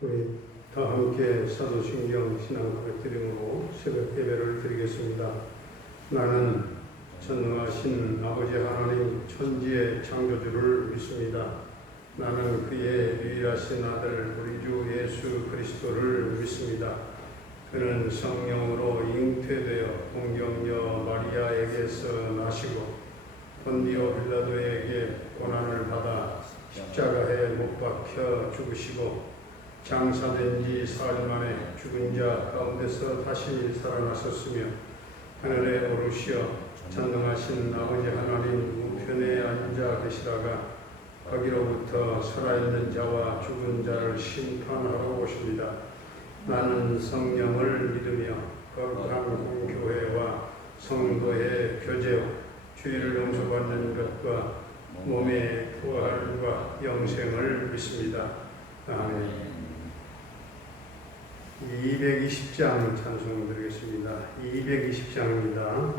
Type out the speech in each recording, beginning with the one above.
우리 다 함께 사도신경 신앙 고백드림으로 새벽 예배를 드리겠습니다. 나는 전능하신 아버지 하나님 천지의 창조주를 믿습니다. 나는 그의 유일하신 아들 우리 주 예수 그리스도를 믿습니다. 그는 성령으로 잉태되어 동정녀 마리아에게서 나시고 본디오 빌라도에게 고난을 받아 십자가에 못 박혀 죽으시고 장사된 지 사흘 만에 죽은 자 가운데서 다시 살아나셨으며 하늘에 오르시어 전능하신 아버지 하나님 우편에 앉아 계시다가 거기로부터 살아있는 자와 죽은 자를 심판하러 오십니다. 나는 성령을 믿으며 거룩한 공교회와 성도의 교제와 주의를 용서받는 것과 몸의 부활과 영생을 믿습니다. 아멘. 220장 찬송 드리겠습니다. 220장입니다.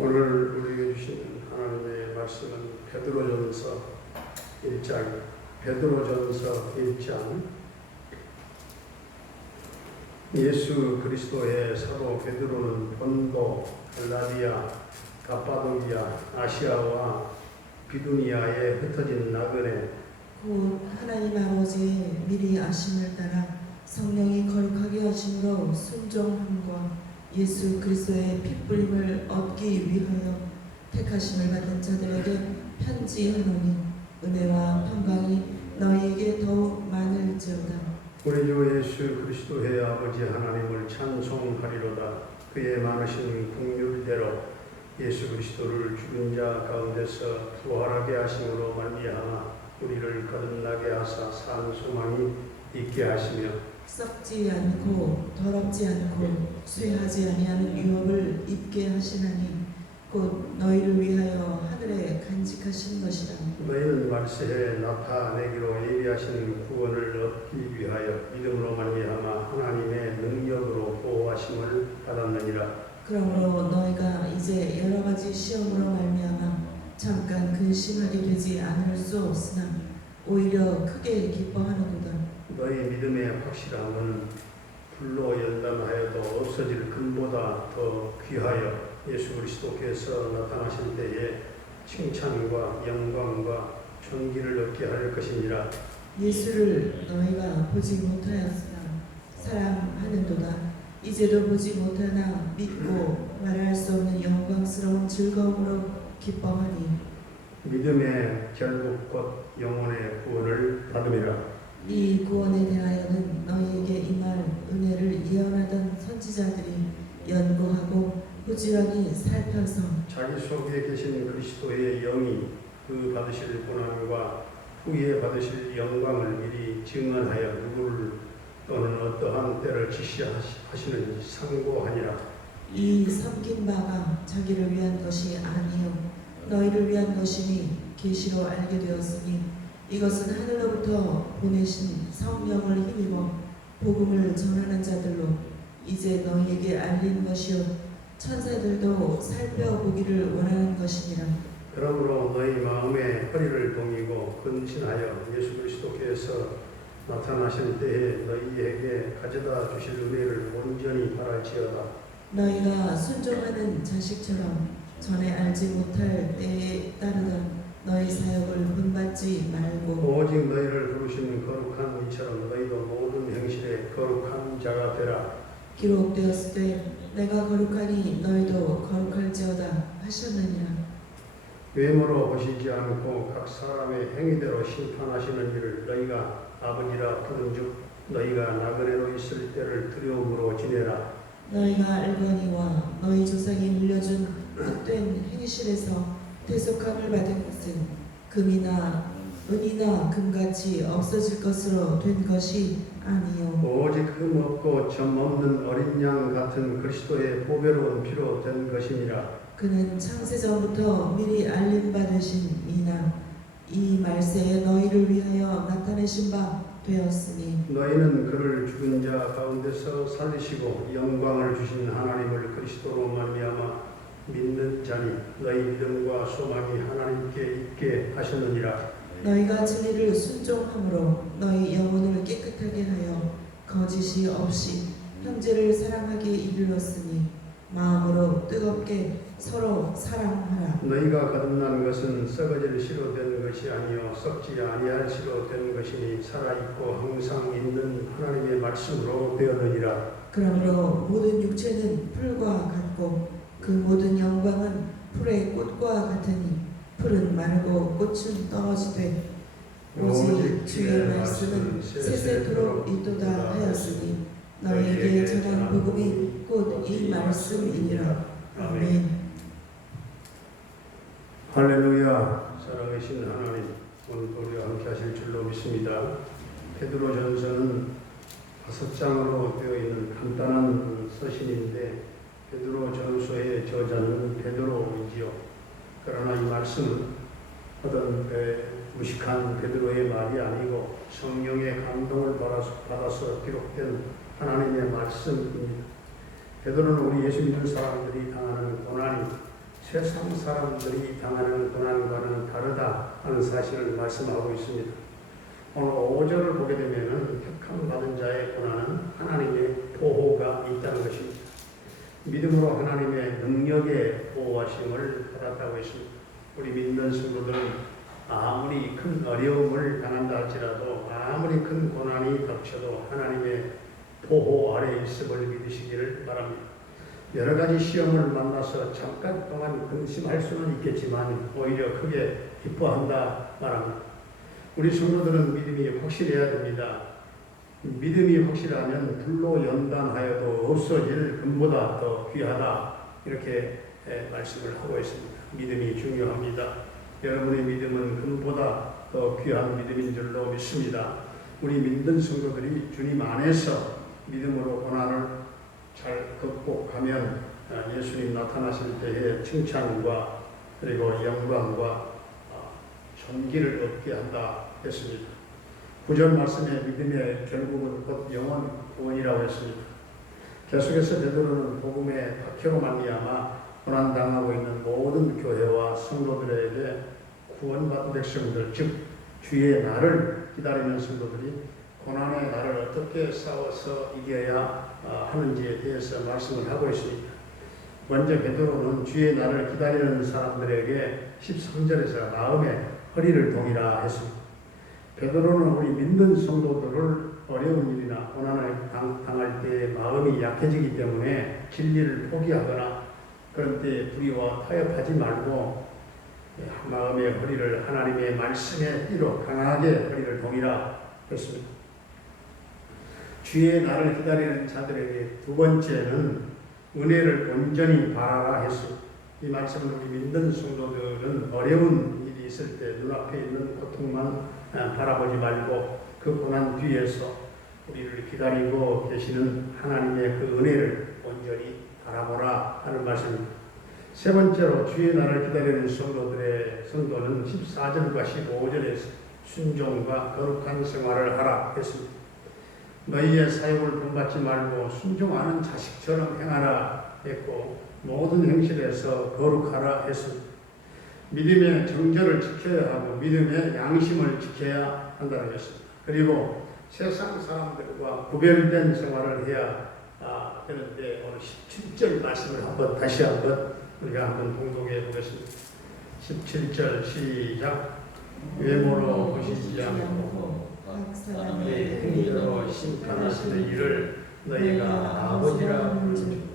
오늘 우리에게 주시는 하나님의 말씀은 베드로전서 1장 예수 그리스도의 사도 베드로는 본도, 갈라디아, 갑바도기아, 아시아와 비두니아에 흩어진 나그네 곧 하나님 아버지의 미리 아심을 따라 성령이 거룩하게 하심으로 순종함과 예수 그리스도의 핏불림을 얻기 위하여 택하심을 받은 자들에게 편지하노니 은혜와 평강이 너희에게 더욱 많을지어다. 우리 주 예수 그리스도의 아버지 하나님을 찬송하리로다. 그의 많으신 긍휼대로 예수 그리스도를 죽은 자 가운데서 부활하게 하심으로 말미암아 우리를 거듭나게 하사 산 소망이 있게 하시며 썩지 않고 더럽지 않고 쇠하지 아니하는 유업을 입게 하시나니 곧 너희를 위하여 하늘에 간직하신 것이라. 너희는 말세에 나타내기로 예비하시는 구원을 얻기 위하여 믿음으로 말미암아 하나님의 능력으로 보호하심을 받았느니라. 그러므로 너희가 이제 여러 가지 시험으로 말미암아 잠깐 근심하게 되지 않을 수 없으나 오히려 크게 기뻐하는도다. 너희 믿음의 확실함은 불로 연단하여도 없어질 금보다 더 귀하여 예수 그리스도께서 나타나실 때에 칭찬과 영광과 존귀를 얻게 할 것이니라. 예수를 너희가 보지 못하였으나 사랑하는도다. 이제도 보지 못하나 믿고 말할 수 없는 영광스러운 즐거움으로 기뻐하니 믿음의 결국 곧 영혼의 구원을 받음이라. 이 구원에 대하여는 너희에게 임할 은혜를 예언하던 선지자들이 연구하고 부지런히 살펴서 자기 속에 계신 그리스도의 영이 그 받으실 고난과 후에 받으실 영광을 미리 증언하여 누구를 또는 어떠한 때를 지시하시는지 상고하니라. 이 섬긴 바가 자기를 위한 것이 아니요 너희를 위한 것이니 계시로 알게 되었으니 이것은 하늘로부터 보내신 성령을 힘입어 복음을 전하는 자들로 이제 너희에게 알린 것이요 천사들도 살펴보기를 원하는 것이니라. 그러므로 너희 마음에 허리를 동이고 근신하여 예수 그리스도께서 나타나실 때에 너희에게 가져다 주실 은혜를 온전히 바랄지어다. 너희가 순종하는 자식처럼 전에 알지 못할 때에 따르던 너희 사역을 본받지 말고 오직 너희를 부르신 거룩한 이처럼 너희도 모든 행실에 거룩한 자가 되라. 기록되었을 때 내가 거룩하니 너희도 거룩할지어다 하셨느니라. 외모로 보시지 않고 각 사람의 행위대로 심판하시는 일을 너희가 아버지라 부른즉 너희가 나그네로 있을 때를 두려움으로 지내라. 너희가 알거니와 너희 조상이 물려준 헛된 행실에서 대속함을 받은 것은 금이나 은이나 금같이 없어질 것으로 된 것이 아니요 오직 흠 없고 점 없는 어린 양 같은 그리스도의 보배로운 피로 된 것이니라. 그는 창세전부터 미리 알림 받으신 이나 이 말세에 너희를 위하여 나타내신 바 되었으니 너희는 그를 죽은 자 가운데서 살리시고 영광을 주신 하나님을 그리스도로 말미암아 믿는 자니 너희 믿음과 소망이 하나님께 있게 하셨느니라. 너희가 진리를 순종함으로 너희 영혼을 깨끗하게 하여 거짓이 없이 형제를 사랑하게 이르렀으니 마음으로 뜨겁게 서로 사랑하라. 너희가 거듭난 것은 썩어질 씨로 된 것이 아니요 썩지 아니할 씨로 된 것이니 살아있고 항상 있는 하나님의 말씀으로 되었느니라. 그러므로 모든 육체는 풀과 같고 그 모든 영광은 풀의 꽃과 같으니 풀은 마르고 꽃은 떨어지되 오직 주의 말씀은 세세토록 있도다 하였으니 너희에게 전한 복음이 곧 이 말씀이니라. 아멘. 할렐루야. 살아계신 하나님, 오늘 우리와 함께 하실 줄로 믿습니다. 베드로전서는 5장으로 되어 있는 간단한 서신인데 베드로전서의 저자는 베드로이지요. 그러나 이 말씀은 어떤 무식한 베드로의 말이 아니고 성령의 감동을 받아서 기록된 하나님의 말씀입니다. 베드로는 우리 예수 믿는 사람들이 당하는 고난이 세상 사람들이 당하는 고난과는 다르다 하는 사실을 말씀하고 있습니다. 오늘 5절을 보게 되면 택함 받은 자의 고난은 하나님의 보호가 있다는 것입니다. 믿음으로 하나님의 능력의 보호하심을 받았다고 했습니다. 우리 믿는 성도들은 아무리 큰 어려움을 당한다 할지라도 아무리 큰 고난이 닥쳐도 하나님의 보호 아래 있음을 믿으시기를 바랍니다. 여러 가지 시험을 만나서 잠깐 동안 근심할 수는 있겠지만 오히려 크게 기뻐한다 말합니다. 우리 성도들은 믿음이 확실해야 됩니다. 믿음이 확실하면 불로 연단하여도 없어질 금보다 더 귀하다 이렇게 말씀을 하고 있습니다. 믿음이 중요합니다. 여러분의 믿음은 금보다 더 귀한 믿음인 줄로 믿습니다. 우리 믿는 성도들이 주님 안에서 믿음으로 고난을 잘 극복하면 예수님 나타나실 때에 칭찬과 그리고 영광과 존귀를 얻게 한다 했습니다. 9절 말씀에 믿음의 결국은 곧 영원 구원이라고 했습니다. 계속해서 베드로는 복음의 박해로 말미암아 고난당하고 있는 모든 교회와 성도들에게 구원받은 백성들, 즉 주의 날을 기다리는 성도들이 고난의 날을 어떻게 싸워서 이겨야 하는지에 대해서 말씀을 하고 있습니다. 먼저 베드로는 주의 날을 기다리는 사람들에게 13절에서 마음의 허리를 동이라 했습니다. 베드로는 우리 믿는 성도들을 어려운 일이나 고난을 당할 때 마음이 약해지기 때문에 진리를 포기하거나 그런 때 불의와 타협하지 말고 마음의 허리를 하나님의 말씀의 띠로 강하게 허리를 동이라 했습니다. 주의 날을 기다리는 자들에게 두 번째는 은혜를 온전히 바라라 했습니다. 이 말씀은 우리 믿는 성도들은 어려운 일이 있을 때 눈앞에 있는 고통만 바라보지 말고 그 고난 뒤에서 우리를 기다리고 계시는 하나님의 그 은혜를 온전히 바라보라 하는 말씀입니다. 세 번째로 주의 날을 기다리는 성도는 14절과 15절에 순종과 거룩한 생활을 하라 했습니다. 너희의 사역을 본받지 말고 순종하는 자식처럼 행하라 했고 모든 행실에서 거룩하라 했습니다. 믿음의 정절을 지켜야 하고 믿음의 양심을 지켜야 한다는 것입니다. 그리고 세상 사람들과 구별된 생활을 해야 되는데 오늘 17절 말씀을 다시 한번 우리가 한번 동독해 보겠습니다. 17절 시작. 외모로 보시지 않고 각 사람의 행위로 심판하시는 이를 너희가 아버지라 부르니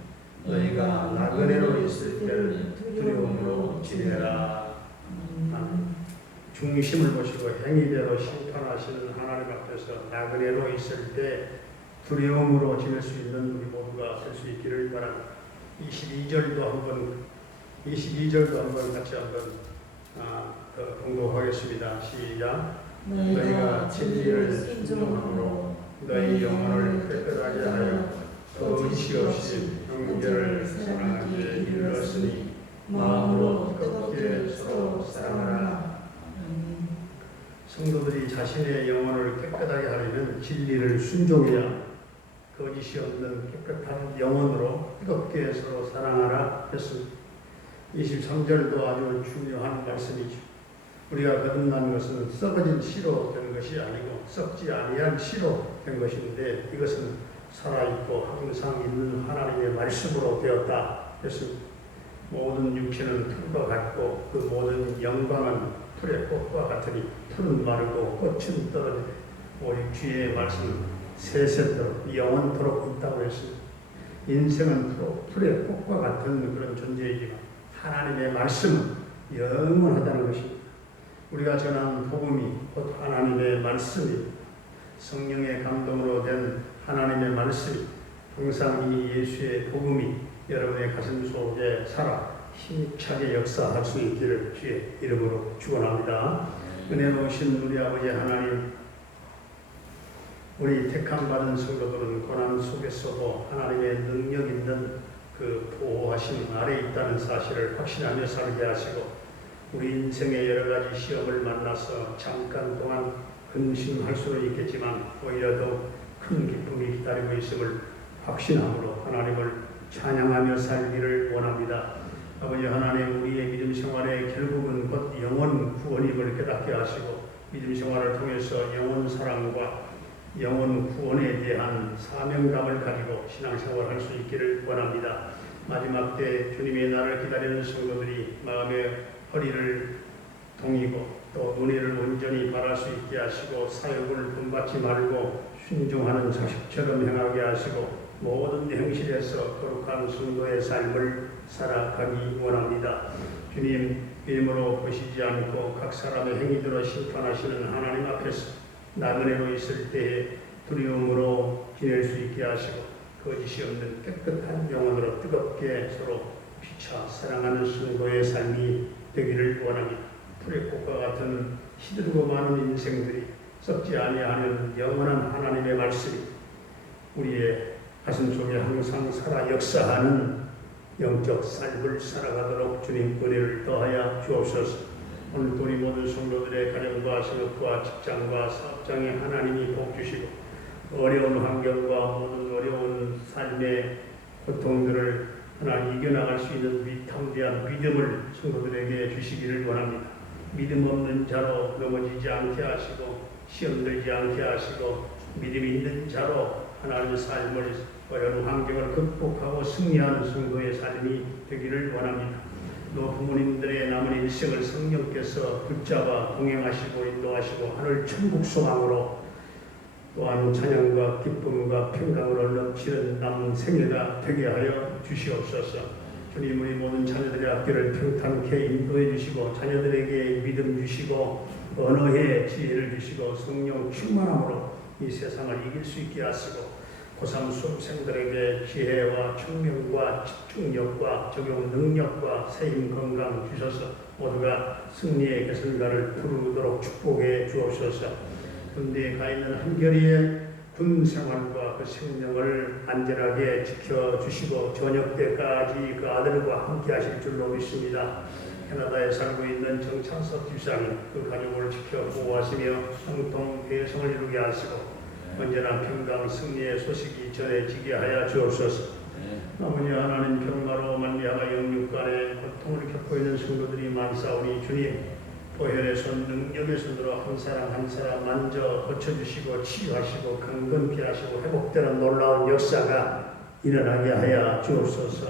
너희가 나그네로 있을 때를 두려움으로 지내라. 중심을 보시고 행위대로 심판하시는 하나님 앞에서 나그네로 있을 때 두려움으로 지낼 수 있는 우리 모두가 될 수 있기를 바랍니다. 22절도 한번 같이 공독하겠습니다. 시작. 너희가 진리를 순종함으로 너희 영혼을 깨끗하게 하여 거짓이 없이 형제를 사랑하기에 이르렀으니 마음으로 뜨겁게 서로 사랑하라. 성도들이 자신의 영혼을 깨끗하게 하려면 진리를 순종해야 거짓이 없는 깨끗한 영혼으로 뜨겁게 서로 사랑하라 했습니다. 23절도 아주 중요한 말씀이죠. 우리가 거듭난 것은 썩어진 씨로 된 것이 아니고 썩지 아니한 씨로 된 것인데 이것은 살아있고 항상 있는 하나님의 말씀으로 되었다 했습니다. 모든 육체는 풀과 같고 그 모든 영광은 풀의 꽃과 같으니 풀은 마르고 꽃은 떨어지되 오직 주의 말씀은 세세토록 영원토록 있다고 했습니다. 인생은 풀의 꽃과 같은 그런 존재이지만 하나님의 말씀은 영원하다는 것입니다. 우리가 전하는 복음이 곧 하나님의 말씀이 성령의 감동으로 된 하나님의 말씀이 항상 이 예수의 복음이 여러분의 가슴 속에 살아 힘차게 역사할 수 있기를 주의 이름으로 축원합니다. 은혜로우신 우리 아버지 하나님, 우리 택함받은 성도들은 고난 속에서도 하나님의 능력 있는 그 보호하심 아래 있다는 사실을 확신하며 살게 하시고 우리 인생의 여러 가지 시험을 만나서 잠깐 동안 근심할 수는 있겠지만 오히려 더 큰 기쁨이 기다리고 있음을 확신함으로 하나님을 찬양하며 살기를 원합니다. 아버지 하나님, 우리의 믿음 생활의 결국은 곧 영원 구원임을 깨닫게 하시고 믿음 생활을 통해서 영원 사랑과 영원 구원에 대한 사명감을 가지고 신앙생활을 할 수 있기를 원합니다. 마지막 때 주님의 날을 기다리는 성도들이 마음의 허리를 동이고 또 은혜를 온전히 바랄 수 있게 하시고 사역을 본받지 말고 순종하는 자식처럼 행하게 하시고 모든 행실에서 거룩한 성도의 삶을 살아가기 원합니다. 주님, 이름으로 보시지 않고 각 사람의 행위대로 심판하시는 하나님 앞에서 나그네로 있을 때에 두려움으로 지낼 수 있게 하시고 거짓이 없는 깨끗한 영혼으로 뜨겁게 서로 피차 사랑하는 성도의 삶이 되기를 원합니다. 풀의 꽃과 같은 시들고 많은 인생들이 썩지 아니하는 영원한 하나님의 말씀이 우리의 가슴속에 항상 살아 역사하는 영적 삶을 살아가도록 주님 은혜를 더하여 주옵소서. 오늘 우리 모든 성도들의 가정과 생업과 직장과 사업장에 하나님이 복 주시고 어려운 환경과 모든 어려운 삶의 고통들을 하나님 이겨나갈 수 있는 위탐대한 믿음을 성도들에게 주시기를 원합니다. 믿음 없는 자로 넘어지지 않게 하시고 시험 들지 않게 하시고 믿음 있는 자로 하나님의 삶을 어려운 환경을 극복하고 승리하는 성도의 삶이 되기를 원합니다. 또 부모님들의 남은 일생을 성령께서 붙잡아 동행하시고 인도하시고 하늘 천국 소망으로 또한 찬양과 기쁨과 평강으로 넘치는 남은 생애가 되게 하여 주시옵소서. 주님 우리 모든 자녀들의 앞길을 평탄케 인도해 주시고 자녀들에게 믿음 주시고 언어의 지혜를 주시고 성령 충만함으로 이 세상을 이길 수 있게 하시고 고3 수험생들에게 지혜와 총명과 집중력과 적용 능력과 새힘 건강 주셔서 모두가 승리의 개선가를 부르도록 축복해 주옵소서. 군대에 가 있는 한결이의 군 생활과 그 생명을 안전하게 지켜주시고 저녁 때까지 그 아들과 함께 하실 줄로 믿습니다. 캐나다에 살고 있는 정창섭 집사님 그 가족을 지켜 보호하시며 형통 대성을 이루게 하시고 언제나 평강 승리의 소식이 전해지게 하여 주옵소서. 아버지 하나님 평화로 만리하가 영육간에 고통을 겪고 있는 성도들이 많사오니 주님 보혈의 손 능력의 손으로 한 사람 한 사람 만져 고쳐주시고 치유하시고 강건케 하시고 회복되는 놀라운 역사가 일어나게 하여 주옵소서.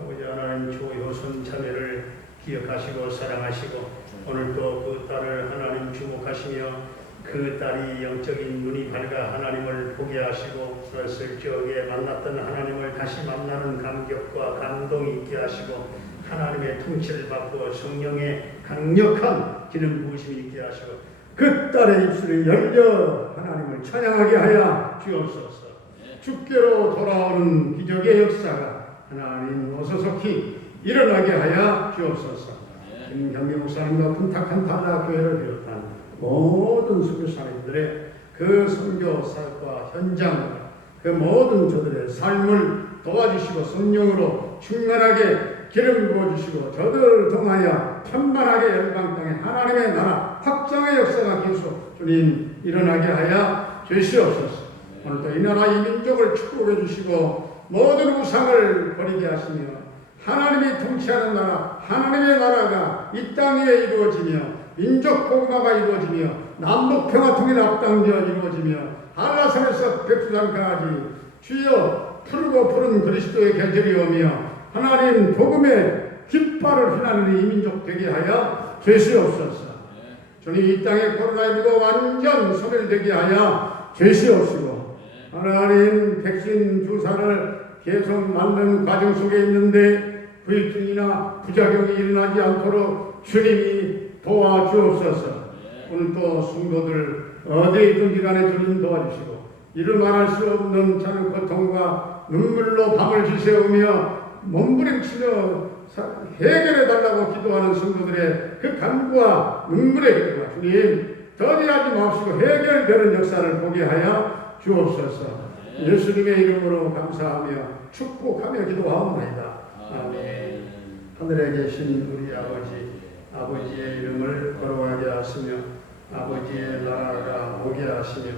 아버지 하나님 조효선 자매를 기억하시고 사랑하시고 오늘도 그 딸을 하나님 주목하시며 그 딸이 영적인 눈이 밝아 하나님을 보게 하시고 어렸을 적에 만났던 하나님을 다시 만나는 감격과 감동이 있게 하시고 하나님의 통치를 받고 성령의 강력한 기름 부으심이 있게 하시고 그 딸의 입술을 열려 하나님을 찬양하게 하여 주옵소서. 주께로 돌아오는 기적의 역사가 하나님 어서속히 일어나게 하여 주옵소서. 김경미 목사님과 분탁한 달라교회를 비롯한 모든 선교사님들의 그 선교사과 현장과 그 모든 저들의 삶을 도와주시고 성령으로 충만하게 기름 부어주시고 저들을 통하여 편만하게 열방 땅에 하나님의 나라 확장의 역사가 계속 주님 일어나게 하여 주시옵소서. 오늘도 이 나라 이 민족을 축복해 주시고 모든 우상을 버리게 하시며 하나님이 통치하는 나라 하나님의 나라가 이 땅 위에 이루어지며 민족 복음화가 이루어지며 남북 평화 통일 앞당겨 이루어지며 한라산에서 백두산까지 주여 푸르고 푸른 그리스도의 계절이 오며 하나님 복음의 깃발을 휘날리는 이 민족 되게 하여 주시옵소서. 주님 이 땅에 코로나19가 완전 소멸되게 하여 주시옵시고 하나님 백신 주사를 계속 맞는 과정 속에 있는데 후유증이나 부작용이 일어나지 않도록 주님이 도와주옵소서. 오늘 또 성도들 어디에 있든지 간에 주님 도와주시고 이를 말할 수 없는 자는 고통과 눈물로 밤을 지새우며 몸부림치며 해결해 달라고 기도하는 성도들의 그 간구와 눈물의 기도가 주님 더디하지 마시고 해결되는 역사를 보게 하여 주옵소서. 예수님의 이름으로 감사하며 축복하며 기도하옵나이다. 아멘. 하늘에 계신 우리 아버지의 이름을 거룩하게 하시며 아버지의 나라가 오게 하시며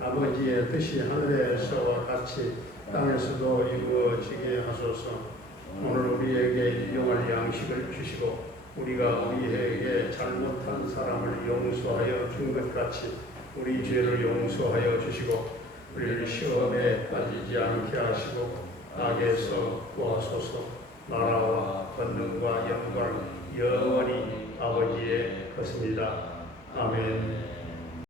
아버지의 뜻이 하늘에서와 같이 땅에서도 이루어지게 하소서. 오늘 우리에게 일용할 양식을 주시고 우리가 우리에게 잘못한 사람을 용서하여 준 것 같이 우리 죄를 용서하여 주시고 우리를 시험에 빠지지 않게 하시고 악에서 구하소서. 나라와 권능과 영광 영원히 아버지의 것입니다. 아멘.